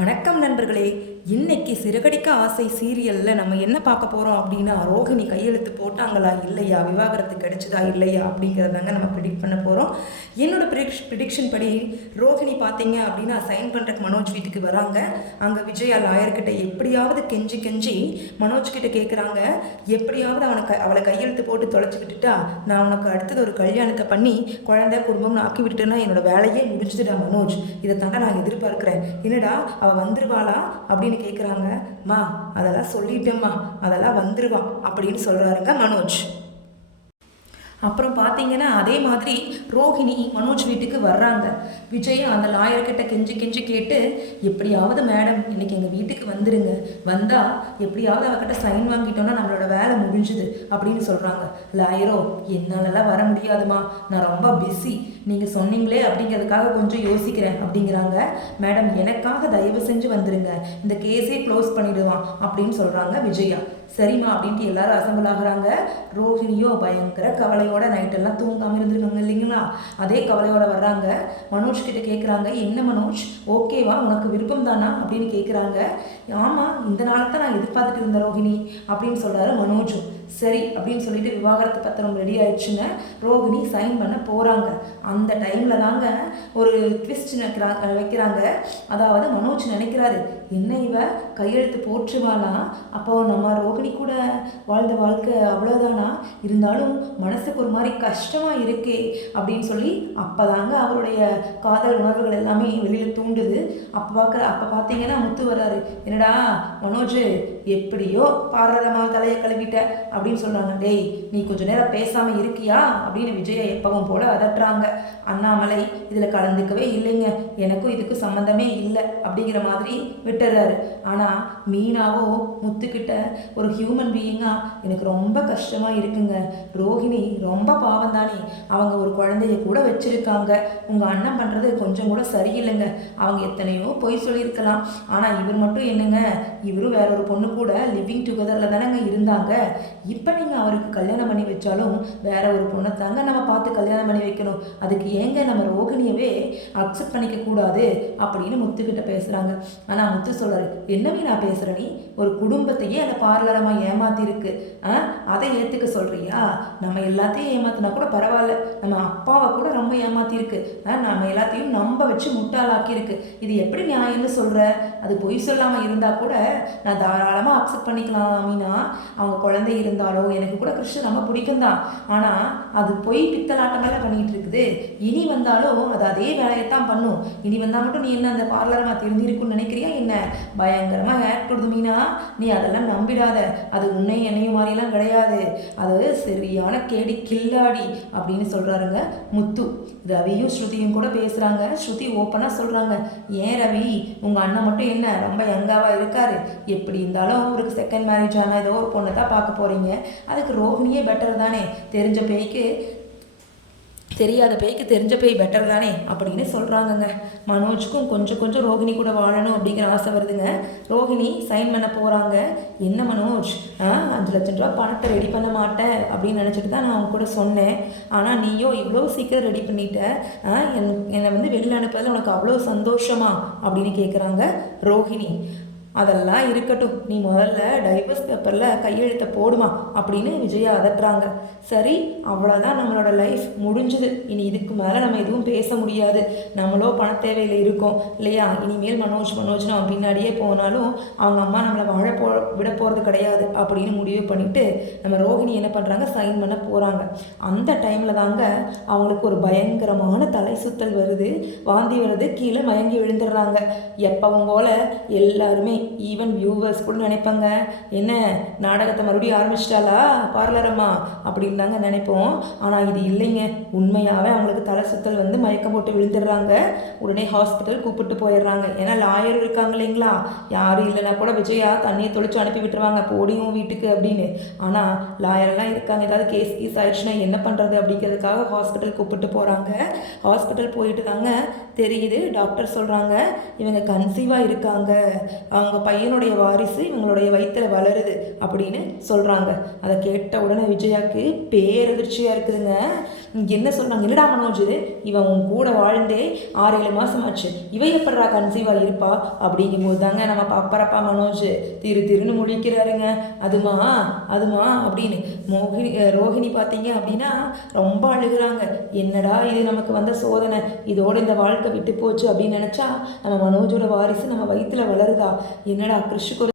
வணக்கம் நண்பர்களே. இன்னைக்கு சிறகடிக்க ஆசை சீரியலில் நம்ம என்ன பார்க்க போகிறோம் அப்படின்னா, ரோஹிணி கையெழுத்து போட்டாங்களா இல்லையா, விவாகரத்து கிடைச்சதா இல்லையா அப்படிங்கிறதாங்க நம்ம ப்ரிடிக்ட் பண்ண போகிறோம். என்னோட ப்ரிடிக்ஷன் படி ரோஹிணி பார்த்தீங்க அப்படின்னா சைன் பண்ணுறக்கு மனோஜ் வீட்டுக்கு வராங்க. அங்கே விஜயா லாயர்கிட்ட எப்படியாவது கெஞ்சி மனோஜ் கிட்ட கேட்குறாங்க, எப்படியாவது அவளை கையெழுத்து போட்டு தொலைச்சிக்கிட்டுட்டா நான் உனக்கு அடுத்தது ஒரு கல்யாணத்தை பண்ணி குழந்தை குடும்பம்னு ஆக்கி விட்டுட்டேன்னா என்னோட வேலையே முடிஞ்சுதுடா மனோஜ், இதை தாண்டா நான் எதிர்பார்க்குறேன், என்னடா அவள் வந்துருவாளா அப்படின்னு கேட்குறாங்க. மா அதெல்லாம் சொல்லிட்டேம்மா, அதெல்லாம் வந்துருவா அப்படின்னு சொல்கிறாருங்க மனோஜ். அப்புறம் பார்த்தீங்கன்னா அதே மாதிரி ரோஹிணி மனோஜ் வீட்டுக்கு வர்றாங்க. விஜய் அந்த லாயர்கிட்ட கெஞ்சி கேட்டு, எப்படியாவது மேடம் இன்னைக்கு எங்கள் வீட்டுக்கு வந்துடுங்க, வந்தால் எப்படியாவது அவகிட்ட சைன் வாங்கிட்டோன்னா நம்மளோட வேலை முடிஞ்சுது அப்படின்னு சொல்கிறாங்க. லாயரோ, என்னாலலாம் வர முடியாதுமா, நான் ரொம்ப பிஸி, நீங்கள் சொன்னீங்களே அப்படிங்கிறதுக்காக கொஞ்சம் யோசிக்கிறேன் அப்படிங்கிறாங்க. மேடம் எனக்காக தயவு செஞ்சு வந்துடுங்க, இந்த கேஸே க்ளோஸ் பண்ணிடுவான் அப்படின்னு சொல்கிறாங்க விஜயா. சரிம்மா அப்படின்ட்டு எல்லாரும் அசம்பிள் ஆகுறாங்க. ரோஹிணியோ பயங்கர கவலையோட நைட்டெல்லாம் தூங்காமல் இருந்துருக்காங்க இல்லைங்களா, அதே கவலையோட வர்றாங்க. மனோஜ் கிட்ட கேட்குறாங்க, என்ன மனோஜ் ஓகேவா, உனக்கு விருப்பம் தானா அப்படின்னு கேட்குறாங்க. ஆமாம், இந்த நாளை தான் நான் எதிர்பார்த்துட்டு இருந்தேன் ரோஹிணி அப்படின்னு சொல்கிறாரு மனோஜும். சரி அப்படின்னு சொல்லிட்டு விவாகரத்து பத்திரம் ரெடி ஆயிடுச்சுன்னு ரோஹிணி சைன் பண்ண போகிறாங்க. அந்த டைமில் தாங்க ஒரு ட்விஸ்ட் வைக்கிறாங்க. அதாவது மனோஜ் நினைக்கிறாரு, என்ன இவ கையெழுத்து போற்றுவானா, அப்போ நம்ம ரோஹிணி கூட வாழ்ந்த வாழ்க்கை அவ்வளோதானா, இருந்தாலும் மனசுக்கு ஒரு மாதிரி கஷ்டமாக இருக்கே அப்படின்னு சொல்லி அப்போ தாங்க அவருடைய காதல் உணர்வுகள் எல்லாமே வெளியில் தூண்டுது. அப்போ பார்த்தீங்கன்னா முத்து வராரு. என்னடா மனோஜ், எப்படியோ பார்லரமாக தலையை கழுவிட்ட அப்படின்னு சொல்கிறாங்க. டேய் நீ கொஞ்சம் நேரம் பேசாமல் இருக்கியா அப்படின்னு விஜயை எப்பவும் போல அதட்டுறாங்க. அண்ணாமலை இதில் கலந்துக்கவே இல்லைங்க, எனக்கும் இதுக்கும் சம்மந்தமே இல்லை அப்படிங்கிற மாதிரி விட்டுறாரு. ஆனால் மீனாவோ முத்துக்கிட்ட ஒரு ஹியூமன் பீயிங்காக எனக்கு ரொம்ப கஷ்டமாக இருக்குங்க, ரோஹிணி ரொம்ப பாவம் தானே, அவங்க ஒரு குழந்தைய கூட வச்சுருக்காங்க, உங்கள் அண்ணன் பண்ணுறது கொஞ்சம் கூட சரியில்லைங்க, அவங்க எத்தனையோ பொய் சொல்லியிருக்கலாம், ஆனால் இவர் மட்டும் என்னங்க, இவரும் வேற ஒரு பொண்ணு கூட லிவிங் டுகெதரில் தானேங்க இருந்தாங்க, இப்போ நீங்கள் அவருக்கு கல்யாணம் பண்ணி வச்சாலும் வேற ஒரு பொண்ணை தாங்க நம்ம பார்த்து கல்யாணம் பண்ணி வைக்கணும், அதுக்கு ஏங்க நம்ம ரோகிணியவே அக்செப்ட் பண்ணிக்க கூடாது அப்படின்னு முத்துக்கிட்ட பேசுகிறாங்க. ஆனால் முத்து சொல்கிறாரு, என்னவே நான் பேசுகிறேன், நீ ஒரு குடும்பத்தையே அந்த பார்லரமாக ஏமாத்திருக்கு, அதை ஏற்றுக்க சொல்கிறியா, நம்ம எல்லாத்தையும் ஏமாத்தினா கூட பரவாயில்ல, நம்ம அப்பாவை கூட ரொம்ப ஏமாத்திருக்கு, நம்ம எல்லாத்தையும் நம்ப வச்சு முட்டாளாக்கியிருக்கு, இது எப்படி நியாயம்னு சொல்கிற, அது பொய் சொல்லாமல் இருந்தால் கூட நான் தாராளமாக அக்செப்ட் பண்ணிக்கலாம் மீனா, அவங்க குழந்தை இருந்தாலோ எனக்கு கூட கிருஷ்ணன் ரொம்ப பிடிக்கும் தான், ஆனால் அது பொய் பித்தலாட்டமெல்லாம் பண்ணிகிட்டு இருக்குது, இனி வந்தாலும் அது அதே வேலையைத்தான் பண்ணும், இனி வந்தால் மட்டும் நீ என்ன அந்த பார்லரமாக தெரிஞ்சிருக்குன்னு நினைக்கிறியா என்ன, பயங்கரமாக ஆக்ட் கொடுது மீனா, நீ அதெல்லாம் நம்பிடாத, அது உன்னை என்னையும் மாதிரிலாம் கிடையாது, அது சரியான கேடி கில்லாடி அப்படின்னு சொல்கிறாருங்க முத்து. ரவியும் ஸ்ருதியும் கூட பேசுகிறாங்க. ஸ்ருதி ஓப்பனாக சொல்கிறாங்க, ஏன் ரவி உங்கள் அண்ணன் மட்டும் என்ன ரொம்ப யங்காவாக இருக்காரு, எப்படி இருந்தாலும் அவருக்கு செகண்ட் மேரேஜ் ஆனால் ஏதோ ஒரு பொண்ணை தான் பார்க்க போகிறீங்க, அதுக்கு ரோஹிணியே பெட்டர் தானே, தெரிஞ்ச பேய்க்கு தெரியாத பேய்க்கு தெரிஞ்ச பேய் பெட்டர் தானே அப்படின்னு சொல்கிறாங்கங்க. மனோஜுக்கும் கொஞ்சம் ரோஹிணி கூட வாழணும் அப்படிங்கிற ஆசை வருதுங்க. ரோஹிணி சைன் பண்ண போகிறாங்க. என்ன மனோஜ், 5 லட்சம் ரூபா பணத்தை ரெடி பண்ண மாட்டேன் அப்படின்னு நினச்சிட்டு தான் நான் அவங்க கூட சொன்னேன், ஆனால் நீயோ இவ்வளோ சீக்கிரம் ரெடி பண்ணிட்ட, என்னை வந்து வெளியில் அனுப்புறதுல உனக்கு அவ்வளோ சந்தோஷமா அப்படின்னு கேட்குறாங்க ரோஹிணி. அதெல்லாம் இருக்கட்டும், நீ முதல்ல டைவர்ஸ் பேப்பரில் கையெழுத்தை போடுமா அப்படின்னு விஜயா அதட்டுறாங்க. சரி அவ்வளோதான், நம்மளோட லைஃப் முடிஞ்சுது, இனி இதுக்கு மேலே நம்ம எதுவும் பேச முடியாது, நம்மளோ பண தேவையில் இருக்கோம் இல்லையா, இனிமேல் மனோஜ் நம்ம பின்னாடியே போனாலும் அவங்க அம்மா நம்மளை விட போகிறது கிடையாது அப்படின்னு முடிவு பண்ணிவிட்டு நம்ம ரோஹிணி என்ன பண்ணுறாங்க, சைன் பண்ண போகிறாங்க. அந்த டைமில் தாங்க அவங்களுக்கு ஒரு பயங்கரமான தலை சுத்தல் வருது, வாந்தி வருது, கீழே மயங்கி விழுந்துடுறாங்க. எப்பவும் போல் எல்லாருமே ஈவன் வியூவர்ஸ் கூட நினைப்பாங்க, என்ன நாடகத்தை மறுபடியும் ஆரம்பிச்சிட்டாலா பார்லரம்மா அப்படின்னு தாங்க நினைப்போம். ஆனால் இது இல்லைங்க, உண்மையாகவே அவங்களுக்கு தலை சுத்தல் வந்து மயக்கம் போட்டு விழுந்துடுறாங்க. உடனே ஹாஸ்பிட்டல் கூப்பிட்டு போயிடுறாங்க. ஏன்னா லாயர் இருக்காங்க இல்லைங்களா, யாரும் இல்லைன்னா கூட விஜயா தண்ணியை தொளிச்சு அனுப்பி விட்டுருவாங்க போடியும் வீட்டுக்கு அப்படின்னு. ஆனால் லாயரெல்லாம் இருக்காங்க, ஏதாவது கேஸ் ஆயிடுச்சுன்னா என்ன பண்ணுறது அப்படிங்கிறதுக்காக ஹாஸ்பிட்டல் கூப்பிட்டு போகிறாங்க. ஹாஸ்பிட்டல் போயிட்டு தாங்க தெரியுது, டாக்டர் சொல்கிறாங்க இவங்க கன்சீவாக இருக்காங்க, அவங்க அவங்க பையனுடைய வாரிசு இவங்களுடைய வயிற்றுல வளருது அப்படின்னு சொல்கிறாங்க. அதை கேட்ட உடனே விஜயாவுக்கு பேரதிர்ச்சியாக இருக்குதுங்க. என்ன சொல்கிறாங்க, என்னடா மனோஜ் இவன் உன் கூட வாழ்ந்தே 6-7 மாதம் ஆச்சு, இவ எப்படா கன்சீவாக இருப்பா அப்படிங்கும்போது தாங்க நம்ம பப்பரப்பா மனோஜ் திருன்னு முழிக்கிறாருங்க. அதுமா அப்படின்னு ரோஹிணி பார்த்தீங்க அப்படின்னா ரொம்ப அழுகிறாங்க. என்னடா இது நமக்கு வந்த சோதனை, இதோட இந்த வாழ்க்கை விட்டு போச்சு அப்படின்னு நினச்சா நம்ம மனோஜோட வாரிசு நம்ம வயிற்றுல வளருதா, என்னடா கிறிஷுக்கு ஒரு